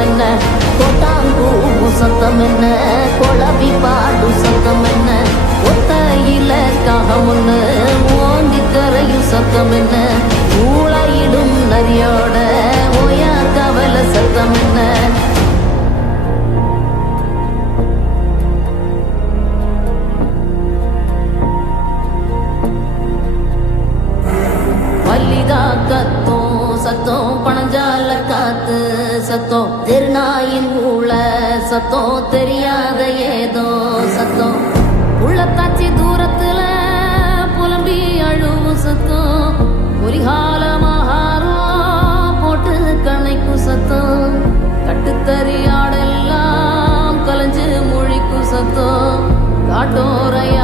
சத்தம் என்ன, கொட்டாம்பூ சத்தம் என்ன, கொளவி பாடு சத்தம் என்ன, ஒத்தையில காகமுன்னு ஓந்தி கரையும் சத்தம் என்ன, ஊழையிடும் நரியோட ஓயா கவல சத்தம் என்ன. மல்லிகா கத்தோம் சத்தம், பணஞ்சால காத்து சத்தம், திருநாயின் ஊழ சத்தம், தெரியாத ஏதோ சத்தம், உள்ளத்தாச்சி தூரத்துல புலம்பி அழுவும் சத்தம், புலிகாலமாகாரம் போட்டு கணைக்கும் சத்தம், கட்டுத்தறியாடெல்லாம் கலைஞ்சு முழிக்கும் சத்தம், காட்டோரைய